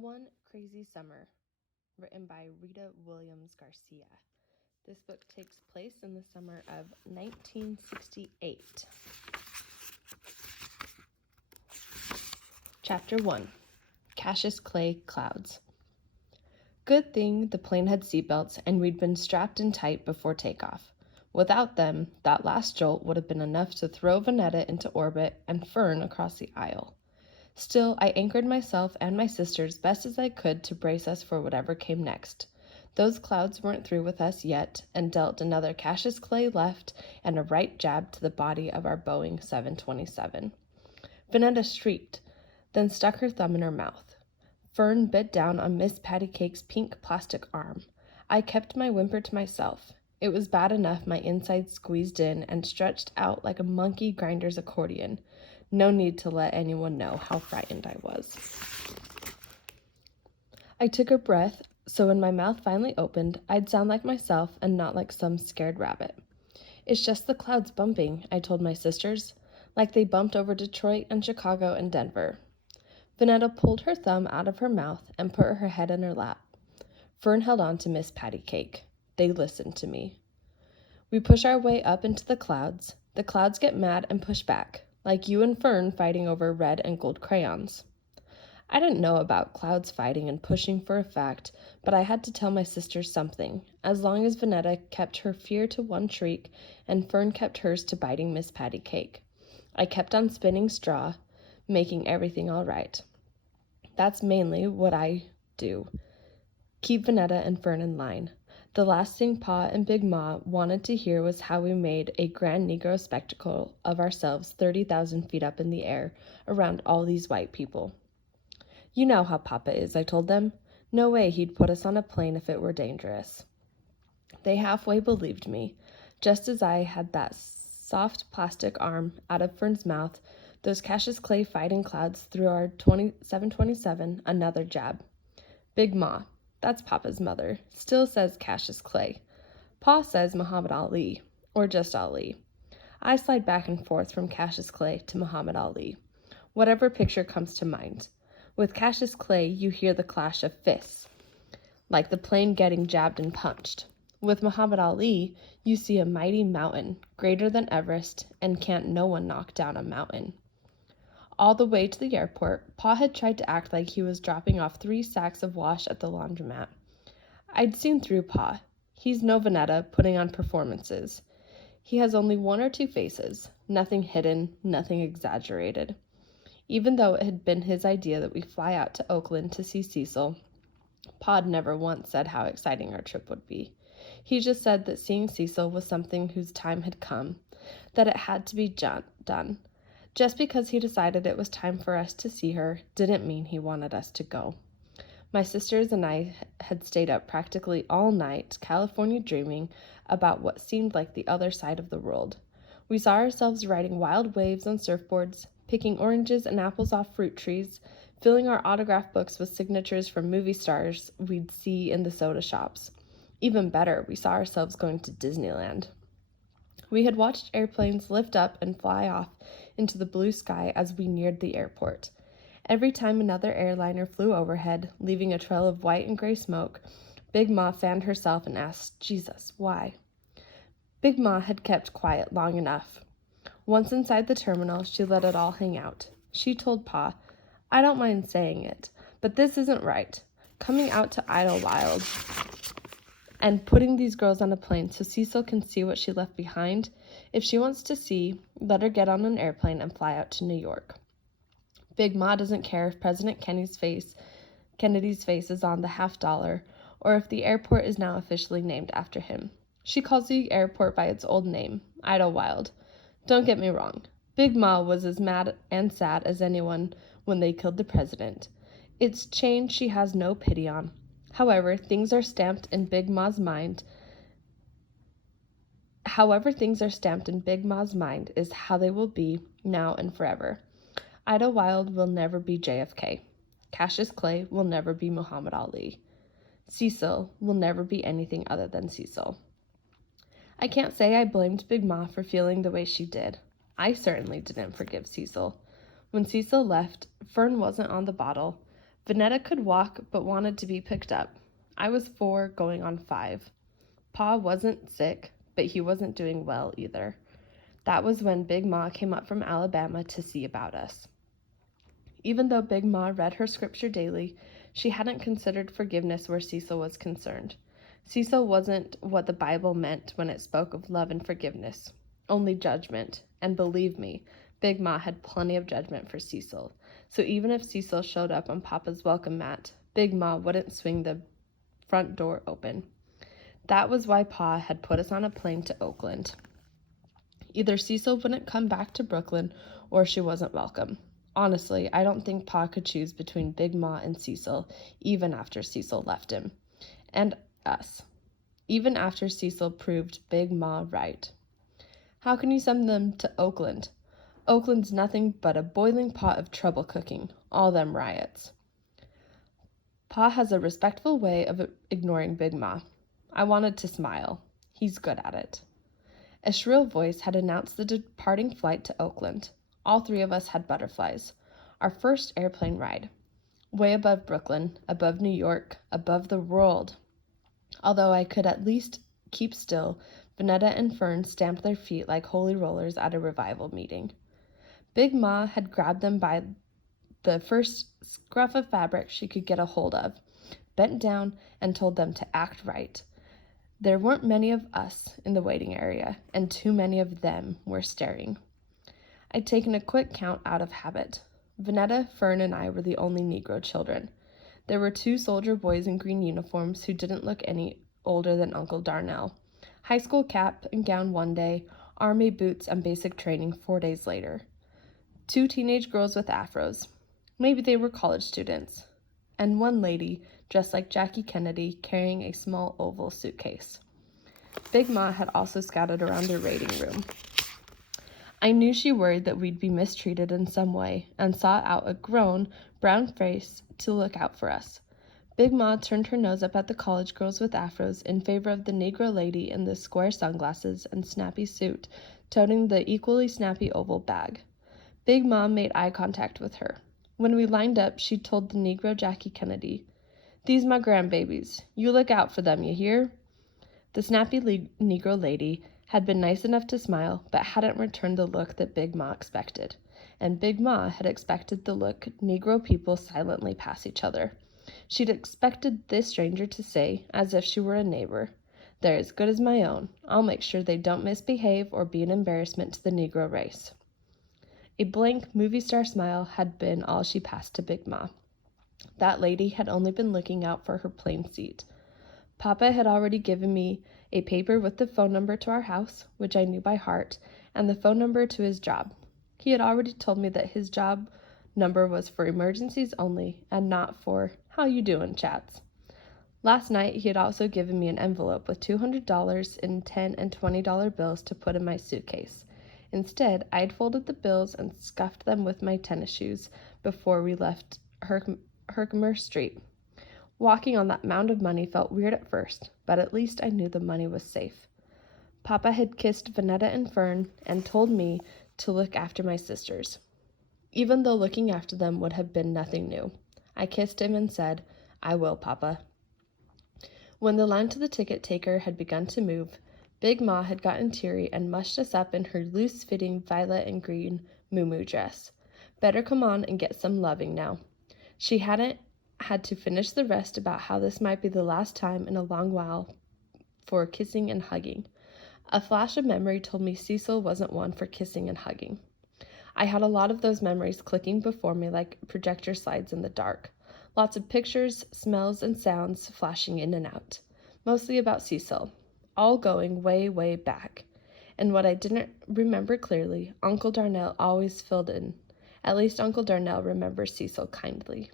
One Crazy Summer, written by Rita Williams Garcia. This book takes place in the summer of 1968. Chapter 1, Cassius Clay Clouds. Good thing the plane had seatbelts and we'd been strapped in tight before takeoff. Without them, that last jolt would have been enough to throw Vanetta into orbit and Fern across the aisle. Still, I anchored myself and my sisters best as I could to brace us for whatever came next. Those clouds weren't through with us yet, and dealt another Cassius Clay left and a right jab to the body of our Boeing 727. Vanetta shrieked, then stuck her thumb in her mouth. Fern bit down on Miss Patty Cake's pink plastic arm. I kept my whimper to myself. It was bad enough my insides squeezed in and stretched out like a monkey grinder's accordion. No need to let anyone know how frightened I was. I took a breath, so when my mouth finally opened, I'd sound like myself and not like some scared rabbit. It's just the clouds bumping, I told my sisters, like they bumped over Detroit and Chicago and Denver. Vanetta pulled her thumb out of her mouth and put her head in her lap. Fern held on to Miss Patty Cake. They listened to me. We push our way up into the clouds. The clouds get mad and push back, like you and Fern fighting over red and gold crayons. I didn't know about clouds fighting and pushing for a fact, but I had to tell my sisters something, as long as Vanetta kept her fear to one shriek and Fern kept hers to biting Miss Patty Cake. I kept on spinning straw, making everything all right. That's mainly what I do. Keep Vanetta and Fern in line. The last thing Pa and Big Ma wanted to hear was how we made a grand Negro spectacle of ourselves 30,000 feet up in the air around all these white people. You know how Papa is, I told them. No way he'd put us on a plane if it were dangerous. They halfway believed me. Just as I had that soft plastic arm out of Fern's mouth, those Cassius Clay fighting clouds threw our 727 another jab. Big Ma, that's Papa's mother, still says Cassius Clay. Pa says Muhammad Ali, or just Ali. I slide back and forth from Cassius Clay to Muhammad Ali. Whatever picture comes to mind. With Cassius Clay, you hear the clash of fists, like the plane getting jabbed and punched. With Muhammad Ali, you see a mighty mountain, greater than Everest, and can't no one knock down a mountain. All the way to the airport, Pa had tried to act like he was dropping off 3 sacks of wash at the laundromat. I'd seen through Pa. He's no Vanetta putting on performances. He has only 1 or 2 faces, nothing hidden, nothing exaggerated. Even though it had been his idea that we fly out to Oakland to see Cecil, Pod never once said how exciting our trip would be. He just said that seeing Cecil was something whose time had come, that it had to be done. Just because he decided it was time for us to see her didn't mean he wanted us to go. My sisters and I had stayed up practically all night, California dreaming about what seemed like the other side of the world. We saw ourselves riding wild waves on surfboards, picking oranges and apples off fruit trees, filling our autograph books with signatures from movie stars we'd see in the soda shops. Even better, we saw ourselves going to Disneyland. We had watched airplanes lift up and fly off into the blue sky as we neared the airport. Every time another airliner flew overhead, leaving a trail of white and gray smoke, Big Ma fanned herself and asked, Jesus, why? Big Ma had kept quiet long enough. Once inside the terminal, she let it all hang out. She told Pa, I don't mind saying it, but this isn't right. Coming out to Idlewild and putting these girls on a plane so Cecil can see what she left behind. If she wants to see, let her get on an airplane and fly out to New York. Big Ma doesn't care if President Kennedy's face is on the $50 or if the airport is now officially named after him. She calls the airport by its old name, Idlewild. Don't get me wrong. Big Ma was as mad and sad as anyone when they killed the president. It's change she has no pity on. However, things are stamped in Big Ma's mind is how they will be now and forever. Idlewild will never be JFK. Cassius Clay will never be Muhammad Ali. Cecil will never be anything other than Cecil. I can't say I blamed Big Ma for feeling the way she did. I certainly didn't forgive Cecil. When Cecil left, Fern wasn't on the bottle. Vanetta could walk but wanted to be picked up. I was 4 going on 5. Pa wasn't sick, but he wasn't doing well either. That was when Big Ma came up from Alabama to see about us. Even though Big Ma read her scripture daily, she hadn't considered forgiveness where Cecil was concerned. Cecil wasn't what the Bible meant when it spoke of love and forgiveness, only judgment. And believe me, Big Ma had plenty of judgment for Cecil. So even if Cecil showed up on Papa's welcome mat, Big Ma wouldn't swing the front door open. That was why Pa had put us on a plane to Oakland. Either Cecil wouldn't come back to Brooklyn or she wasn't welcome. Honestly, I don't think Pa could choose between Big Ma and Cecil, even after Cecil left him. And us. Even after Cecil proved Big Ma right. How can you send them to Oakland? Oakland's nothing but a boiling pot of trouble cooking, all them riots. Pa has a respectful way of ignoring Big Ma. I wanted to smile. He's good at it. A shrill voice had announced the departing flight to Oakland. All 3 of us had butterflies. Our first airplane ride. Way above Brooklyn, above New York, above the world. Although I could at least keep still, Vanetta and Fern stamped their feet like holy rollers at a revival meeting. Big Ma had grabbed them by the first scruff of fabric she could get a hold of, bent down, and told them to act right. There weren't many of us in the waiting area, and too many of them were staring. I'd taken a quick count out of habit. Vanetta, Fern, and I were the only Negro children. There were 2 soldier boys in green uniforms who didn't look any older than Uncle Darnell. High school cap and gown one day, army boots and basic training 4 days later. 2 teenage girls with afros. Maybe they were college students. And 1 lady, dressed like Jackie Kennedy, carrying a small oval suitcase. Big Ma had also scouted around their raiding room. I knew she worried that we'd be mistreated in some way and sought out a grown, brown face to look out for us. Big Ma turned her nose up at the college girls with afros in favor of the Negro lady in the square sunglasses and snappy suit, toting the equally snappy oval bag. Big Ma made eye contact with her. When we lined up, she told the Negro Jackie Kennedy, "These my grandbabies. You look out for them, you hear?" The snappy Negro lady had been nice enough to smile, but hadn't returned the look that Big Ma expected. And Big Ma had expected the look Negro people silently pass each other. She'd expected this stranger to say, as if she were a neighbor, "They're as good as my own. I'll make sure they don't misbehave or be an embarrassment to the Negro race." A blank movie star smile had been all she passed to Big Ma. That lady had only been looking out for her plane seat. Papa had already given me a paper with the phone number to our house, which I knew by heart, and the phone number to his job. He had already told me that his job number was for emergencies only and not for "how you doing" chats. Last night, he had also given me an envelope with $200 in $10 and $20 bills to put in my suitcase. Instead, I'd folded the bills and scuffed them with my tennis shoes before we left Herkimer Street. Walking on that mound of money felt weird at first, but at least I knew the money was safe. Papa had kissed Vanetta and Fern and told me to look after my sisters, even though looking after them would have been nothing new. I kissed him and said, "I will, Papa." When the line to the ticket taker had begun to move, Big Ma had gotten teary and mushed us up in her loose-fitting violet and green muumuu dress. Better come on and get some loving now. She hadn't had to finish the rest about how this might be the last time in a long while for kissing and hugging. A flash of memory told me Cecil wasn't one for kissing and hugging. I had a lot of those memories clicking before me like projector slides in the dark. Lots of pictures, smells, and sounds flashing in and out. Mostly about Cecil. All going way, way back. And what I didn't remember clearly, Uncle Darnell always filled in. At least Uncle Darnell remembers Cecil kindly.